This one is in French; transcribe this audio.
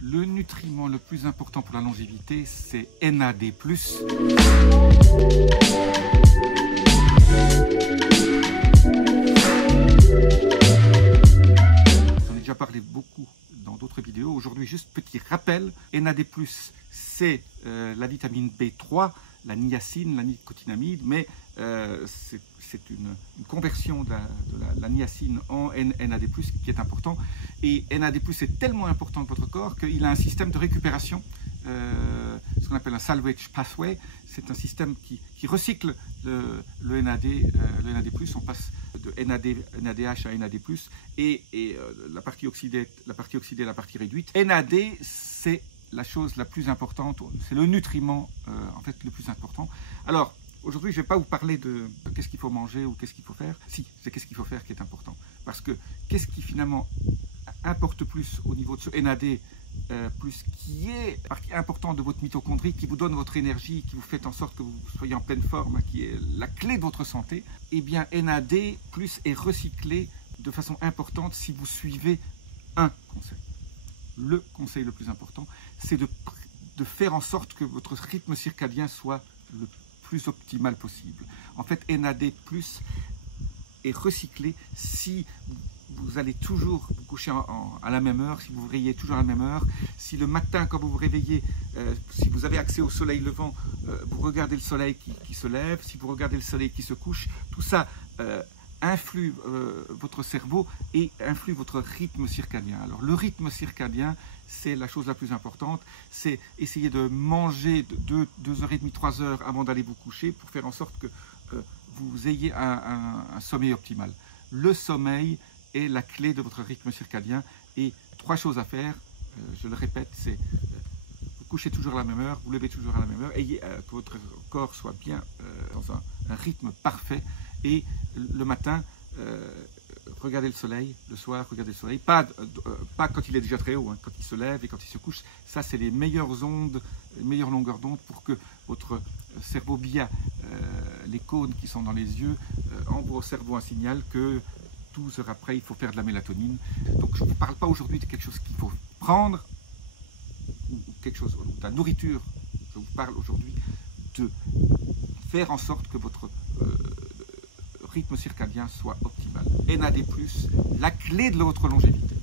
Le nutriment le plus important pour la longévité, c'est NAD+. J'en ai déjà parlé beaucoup dans d'autres vidéos. Aujourd'hui, juste petit rappel, NAD+, c'est la vitamine B3, la niacine, la nicotinamide, mais c'est une conversion de la niacine en NAD+, qui est important. Et NAD+, est tellement important pour votre corps qu'il a un système de récupération, ce qu'on appelle un salvage pathway. C'est un système qui recycle le NAD+. On passe de NADH à NAD+, et la partie oxydée, la partie réduite. NAD, c'est la chose la plus importante, c'est le nutriment en fait le plus important. Alors, aujourd'hui, je ne vais pas vous parler de qu'est-ce qu'il faut manger ou qu'est-ce qu'il faut faire. Si, c'est qu'est-ce qu'il faut faire qui est important. Parce que qu'est-ce qui finalement importe plus au niveau de ce NAD+, qui est partie importante de votre mitochondrie, qui vous donne votre énergie, qui vous fait en sorte que vous soyez en pleine forme, qui est la clé de votre santé, eh bien NAD+ est recyclé de façon importante si vous suivez un conseil. Le conseil le plus important, c'est de faire en sorte que votre rythme circadien soit le plus optimal possible. En fait, NAD+ est recyclé si vous allez toujours vous coucher à la même heure, si vous vous réveillez toujours à la même heure, si le matin, quand vous vous réveillez, si vous avez accès au soleil levant, vous regardez le soleil qui se lève, si vous regardez le soleil qui se couche, tout ça influe votre cerveau et influe votre rythme circadien. Alors le rythme circadien, c'est la chose la plus importante, c'est essayer de manger 2h30, 3 heures avant d'aller vous coucher pour faire en sorte que vous ayez un sommeil optimal. Le sommeil est la clé de votre rythme circadien et 3 choses à faire, je le répète, c'est vous couchez toujours à la même heure, vous levez toujours à la même heure, ayez que votre corps soit bien dans un rythme parfait. Et le matin, regardez le soleil, le soir, regardez le soleil, pas quand il est déjà très haut, hein, quand il se lève et quand il se couche. Ça, c'est les meilleures ondes, les meilleures longueurs d'onde pour que votre cerveau, via les cônes qui sont dans les yeux, envoie au cerveau un signal que 12 heures après, il faut faire de la mélatonine. Donc, je ne vous parle pas aujourd'hui de quelque chose qu'il faut prendre, ou quelque chose, de la nourriture. Je vous parle aujourd'hui de faire en sorte que votre rythme circadien soit optimal. NAD+, la clé de votre longévité.